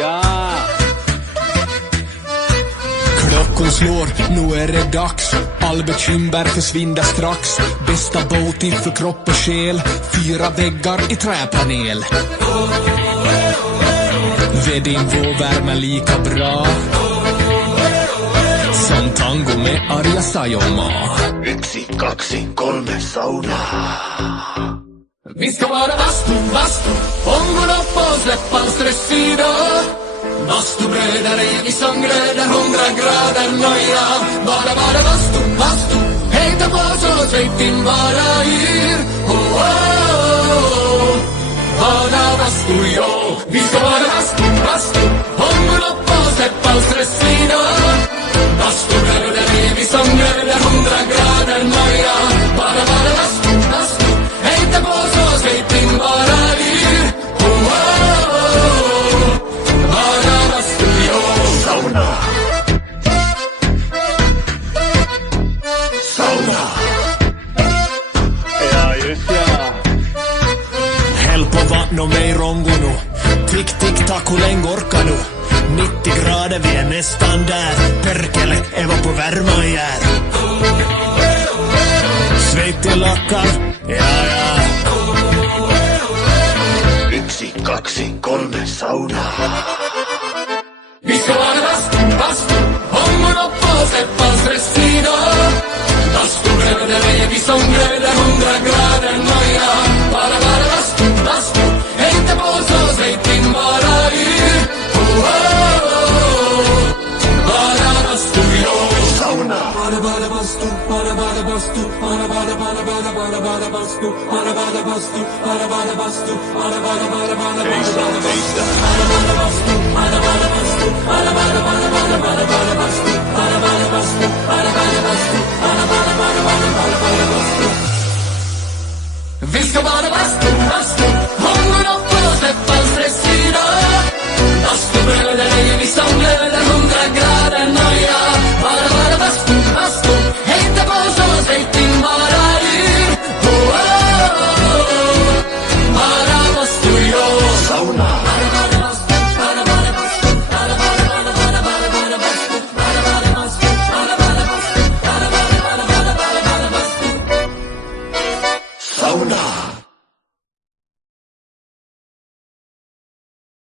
Ja! Klockan slår, nu är det dags. All bekymmer försvinner strax. Bästa boaty för kropp och själ. 4 väggar i träpanel. Vedin vår värme lika bra som tango med Arja Saijonmaa. 1, 2, 3 sauna. Vi ska vara bastu, ångorna på släppan stress idag. Bastubröder är vi som gröder, 100 grader noja. Bara bastu, hejta på så släpp in bara yr. Oh, oh, oh. Bara bastu, jo. Vi ska vara bastu, ångorna på släppan stress idag. Bastubröder är vi som gröder, 100 grader noja. Bara bastu, hejta på så släpp in bara yr. Oh, oh, oh. Bara bastu, jo. Sauna. Sauna. Ja, just ja. Häll på vatten och mig rongo nu. Tick, tick, tack, hur länge orkar nu? 90 grader, vi är nästan där. Perkele, Eva på värma jär. Svett i lackar, ja, ja. 1, 2, 3 sauna. Vi ska vara bastu, ångorna på släppan stress idag. Bastubröder är vi som gröder, 100 grader noja. Bara bastu, hejta på så släpp in bara yr. Oh, oh, oh. Bara bastu, jo. Sauna. Bara bastu, bara bastu, bara bastu, bara bastu, bara bastu, bara bastu, bara bastu. Hejsan, hejsan. Bara bastu, bara bastu, bara bastu, bara bastu, bara bastu.